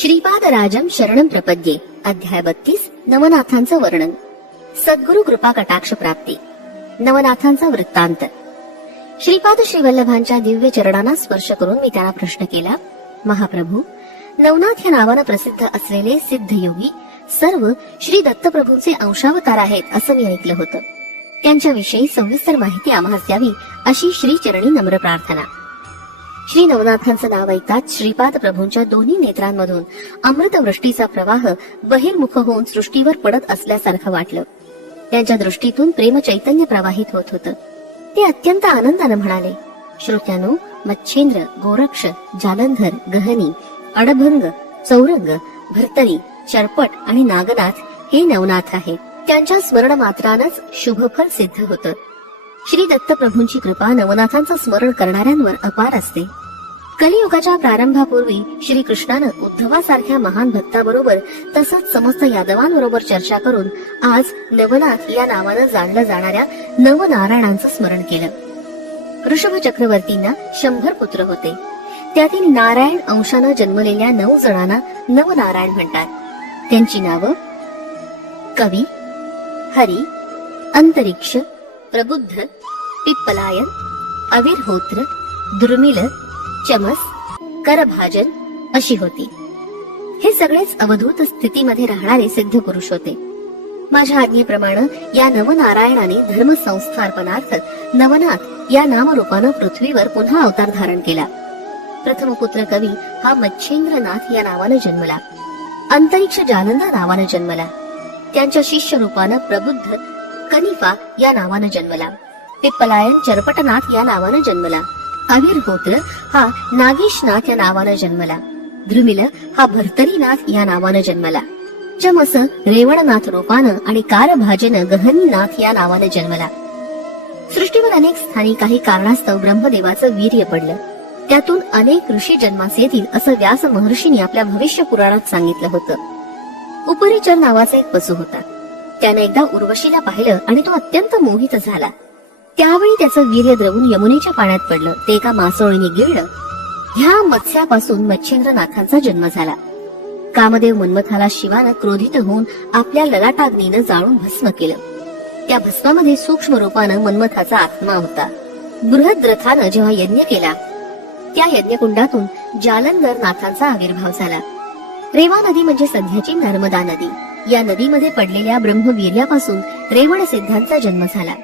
श्रीपाद राजम शरणम प्रपद्ये अध्याय बत्तीस नवनाथांचं वर्णन सद्गुरु कृपा कटाक्ष प्राप्ती नवनाथांचा वृत्तांत श्रीपाद श्रीवल्लभांच्या दिव्य चरणांना स्पर्श करून मी त्यांना प्रश्न केला महाप्रभू नवनाथ या नावानं प्रसिद्ध असलेले सिद्ध योगी सर्व श्री दत्तप्रभूंचे अंशावतार आहेत असं मी ऐकलं होतं त्यांच्याविषयी सविस्तर माहिती आम्हाला द्यावी अशी श्रीचरणी नम्र प्रार्थना श्री नवनाथांचं नाव ऐकताच श्रीपाद प्रभूंच्या दोन्ही नेत्रांमधून अमृतवृष्टीचा प्रवाह बहिर्मुख होऊन सृष्टीवर पडत असल्यासारखं वाटलं त्यांच्या दृष्टीतून प्रेम चैतन्य प्रवाहित होत होत ते अत्यंत आनंदानं म्हणाले श्रोत्यानो मच्छेंद्र गोरक्ष जालंधर गहनी अडभंग चौरंग भरतरी चरपट आणि नागनाथ हे नवनाथ आहेत त्यांच्या स्वर्ण मात्रानच शुभफल सिद्ध होतं श्री दत्तप्रभूंची कृपा नवनाथांचं स्मरण करणाऱ्यांवर अपार असते कलियुगाच्या प्रारंभापूर्वी कृष्णानं उद्धवासारख्या महान भक्ताबरोबर तसंच समस्त यादवांबरोबर चर्चा करून आज नवनाथ या नावानं जाणलं जाणाऱ्या नवनारायणांचं स्मरण केलं ऋषभ चक्रवर्तींना शंभर पुत्र होते त्यातील नारायण अंशानं जन्मलेल्या नऊ जणांना नवनारायण म्हणतात त्यांची नावं कवी हरी अंतरिक्ष प्रबुद्ध पिप्पलायन अविरहोत्र दुर्मिल चमस करभाजन अशी होती हे सगळेच अवधूत स्थितीमध्ये राहणारे सिद्ध पुरुष होते माझ्या आज्ञेप्रमाणे या नवनारायणाने धर्म नवनाथ या नामरूपानं पृथ्वीवर पुन्हा अवतार धारण केला प्रथम पुत्र कवी हा मच्छेंद्रनाथ या नावानं जन्मला अंतरिक्ष जालंदा नावानं जन्मला त्यांच्या शिष्य रूपानं प्रबुद्ध कनिफा या नावानं जन्मला ते पलायन चरपटनाथ या नावानं जन्मला अविर्होत्र हा नागेशनाथ या नावानं जन्मला ध्रुमिल हा भरतरीनाथ या नावानं जन्मला चमस रेवणनाथ रूपानं आणि कारभाजन गहनीनाथ या नावानं जन्मला सृष्टीवर अनेक स्थानी काही कारणास्तव ब्रह्मदेवाचं वीर्य पडलं त्यातून अनेक ऋषी जन्मास येतील असं व्यास महर्षीने आपल्या भविष्य पुराणात सांगितलं होतं उपरिचर नावाचा एक पशु होता त्याने एकदा उर्वशीला पाहिलं आणि तो अत्यंत मोहित झाला त्यावेळी त्याचं वीर्य द्रवून यमुनेच्या पाण्यात पडलं ते एका मासोळीने गिळलं ह्या मत्स्यापासून मच्छिंद्रनाथांचा जन्म झाला कामदेव मन्मथाला शिवानं क्रोधित होऊन आपल्या ललाटाग्नीनं जाळून भस्म केलं त्या भस्मामध्ये सूक्ष्म रूपानं मन्मथाचा आत्मा होता बृहद्रथानं जेव्हा यज्ञ केला त्या यज्ञकुंडातून जालंधर नाथांचा आविर्भाव झाला रेवा नदी म्हणजे सध्याची नर्मदा नदी या नदीमध्ये पडलेल्या ब्रह्मवीर्यापासून रेवण सिद्धांचा जन्म झाला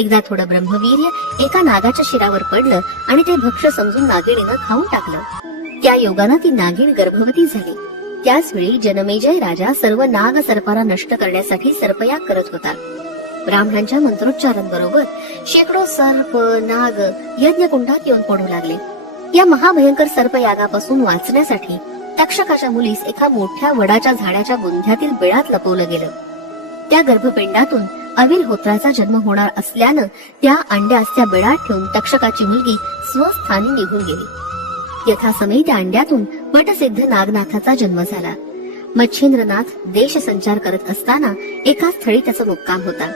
एकदा थोडं ब्रह्मवीर्य एका नागाच्या शिरावर पडलं आणि ते भक्ष समजून नागिणीनं खाऊन टाकलं त्या योगानं ती नागिण गर्भवती झाली त्याचवेळी जनमेजय राजा सर्व नाग सर्पाला नष्ट करण्यासाठी सर्पयाग करत होता ब्राह्मणांच्या मंत्रोच्चारांबरोबर शेकडो सर्प नाग यज्ञकुंडात येऊन पडू लागले या महाभयंकर सर्पयागापासून वाचण्यासाठी तक्षकाच्या मुलीस एका मोठ्या वडाच्या झाडाच्या गुंध्यातील बिळात लपवलं गेलं त्या गर्भपिंडातून अविर होत्राचा जन्म होणार असल्यानं त्या अंड्यास त्या बिळात ठेवून तक्षकाची मुलगी स्वस्थानी निघून गेली यथासमयी त्या अंड्यातून वटसिद्ध नागनाथाचा जन्म झाला मच्छिंद्रनाथ देश संचार करत असताना एका स्थळी त्याचा मुक्काम होता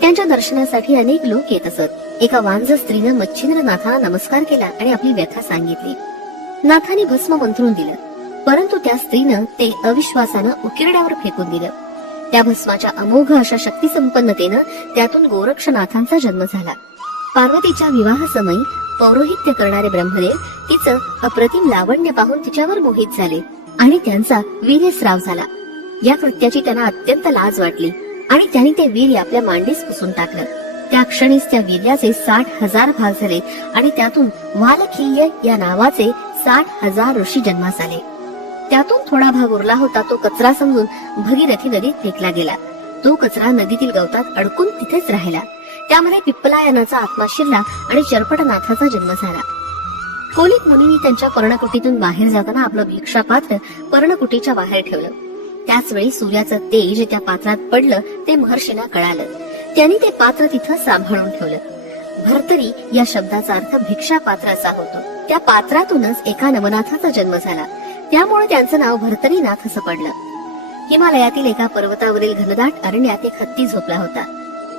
त्यांच्या दर्शनासाठी अनेक लोक येत असत एका वांज स्त्रीनं मच्छिंद्रनाथाला नमस्कार केला आणि आपली व्यथा सांगितली नाथाने भस्म मंत्रून दिलं परंतु त्या स्त्रीनं ते अविश्वासानं उकिरड्यावर फेकून दिलं त्या भस्माच्या अमोघ अशा शक्ती संपन्नतेनं त्यातून गोरक्षनाथांचा जन्म झाला पार्वतीच्या विवाहासमयी पौरोहित्य करणारे ब्रह्मदेव तिचं अप्रतिम लावण्य पाहून तिच्यावर मोहित झाले आणि त्यांचा स्राव झाला या कृत्याची त्यांना अत्यंत लाज वाटली आणि त्यांनी ते वीर्य आपल्या मांडीस पुसून टाकलं त्या क्षणीच त्या वीर्याचे साठ हजार भाग झाले आणि त्यातून वालखिल्य या नावाचे साठ हजार ऋषी जन्मास आले त्यातून थोडा भाग उरला होता तो कचरा समजून भगीरथी नदीत फेकला गेला तो कचरा नदीतील गवतात अडकून तिथेच राहिला त्यामध्ये पिप्पलायनाचा आत्मा शिरला आणि चरपटनाथाचा जन्म झाला कोलिक मुनी त्यांच्या पर्णकुटीतून बाहेर जाताना आपलं भिक्षा पात्र पर्णकुटीच्या बाहेर ठेवलं त्याच वेळी सूर्याचं तेज त्या पात्रात पडलं ते महर्षीला कळालं त्यांनी ते पात्र तिथं सांभाळून ठेवलं भरतरी या शब्दाचा अर्थ भिक्षा पात्राचा होतो त्या पात्रातूनच एका नवनाथाचा जन्म झाला त्यामुळे त्यांचं नाव नाथ असं पडलं हिमालयातील एका पर्वतावरील घनदाट अरण्यात एक हत्ती झोपला होता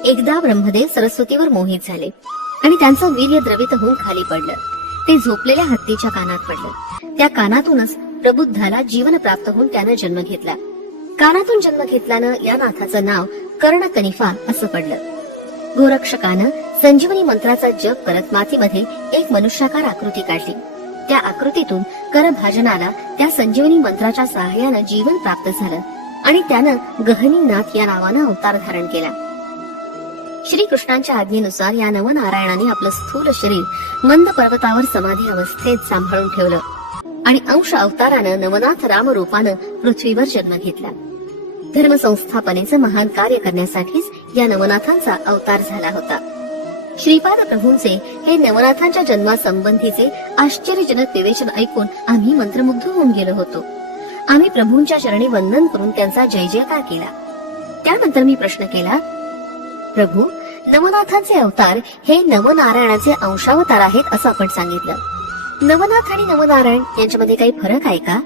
एकदा ब्रह्मदेव सरस्वतीवर मोहित झाले आणि त्यांचं वीर्य द्रवित होऊन खाली पडलं ते झोपलेल्या हत्तीच्या कानात पडलं त्या कानातूनच प्रबुद्धाला जीवन प्राप्त होऊन त्यानं जन्म घेतला कानातून जन्म घेतल्यानं या नाथाचं नाव कनिफा असं पडलं गोरक्षकानं संजीवनी मंत्राचा जप करत मातीमध्ये एक मनुष्याकार आकृती काढली त्या आकृतीतून करभाजनाला त्या संजीवनी मंत्राच्या सहाय्यानं जीवन प्राप्त झालं आणि त्यानं गहनी नाथ या नावानं अवतार धारण केला श्री कृष्णांच्या आज्ञेनुसार या नवनारायणाने आपलं स्थूल शरीर मंद पर्वतावर समाधी अवस्थेत सांभाळून ठेवलं आणि अंश अवतारानं नवनाथ राम रूपानं पृथ्वीवर जन्म घेतला धर्मसंस्थापनेचं महान कार्य करण्यासाठीच या नवनाथांचा अवतार झाला होता श्रीपाद प्रभूंचे हे नवनाथांच्या जन्मासंबंधीचे आश्चर्यजनक विवेचन ऐकून आम्ही मंत्रमुग्ध होऊन गेलो होतो आम्ही प्रभूंच्या चरणी वंदन करून त्यांचा जय जयकार केला त्यानंतर मी प्रश्न केला प्रभू नवनाथांचे अवतार हे नवनारायणाचे अंशावतार आहेत असं आपण सांगितलं नवनाथ आणि नवनारायण यांच्यामध्ये काही फरक आहे का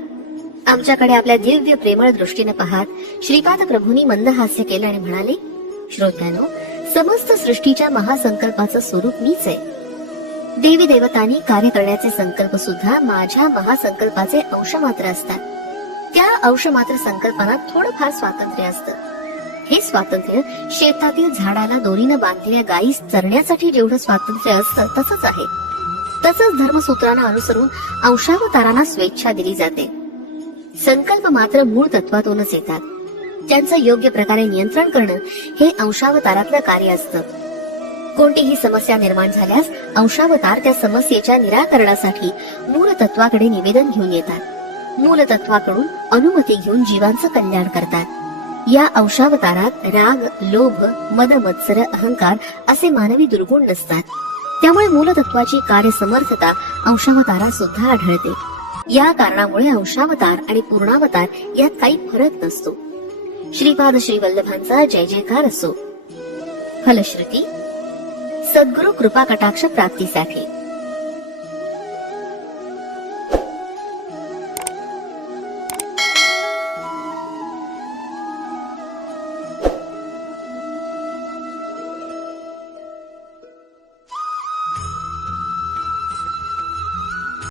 आमच्याकडे आपल्या दिव्य प्रेमळ दृष्टीने पाहत श्रीपाद प्रभूंनी मंद हास्य केलं आणि म्हणाले श्रोत्यानो समस्त सृष्टीच्या महासंकल्पाचं स्वरूप मीच आहे देवी देवतांनी कार्य करण्याचे संकल्प सुद्धा माझ्या महासंकल्पाचे अंश मात्र असतात त्या अंश मात्र संकल्पना थोडंफार स्वातंत्र्य असतं हे स्वातंत्र्य शेतातील झाडाला दोरीनं बांधलेल्या गायी चरण्यासाठी जेवढं स्वातंत्र्य असतं तसंच आहे तसंच धर्मसूत्रांना अनुसरून अंशावतारांना स्वेच्छा दिली जाते संकल्प मात्र मूळ तत्वातूनच येतात त्यांचं योग्य प्रकारे नियंत्रण करणं हे अंशावतारातलं कार्य असतं कोणतीही समस्या निर्माण झाल्यास अंशावतार त्या समस्येच्या निराकरणासाठी मूल तत्वाकडे निवेदन घेऊन येतात मूल तत्वाकडून अनुमती घेऊन जीवांचं कल्याण करतात या अंशावतारात राग लोभ मद मत्सर अहंकार असे मानवी दुर्गुण नसतात त्यामुळे मूलतत्वाची समर्थता अंशावतारात सुद्धा आढळते या कारणामुळे अंशावतार आणि पूर्णावतार यात काही फरक नसतो श्रीपाद श्री जय जयकार असो फलश्रुती सद्गुरु कृपा कटाक्ष प्राप्तीसाठी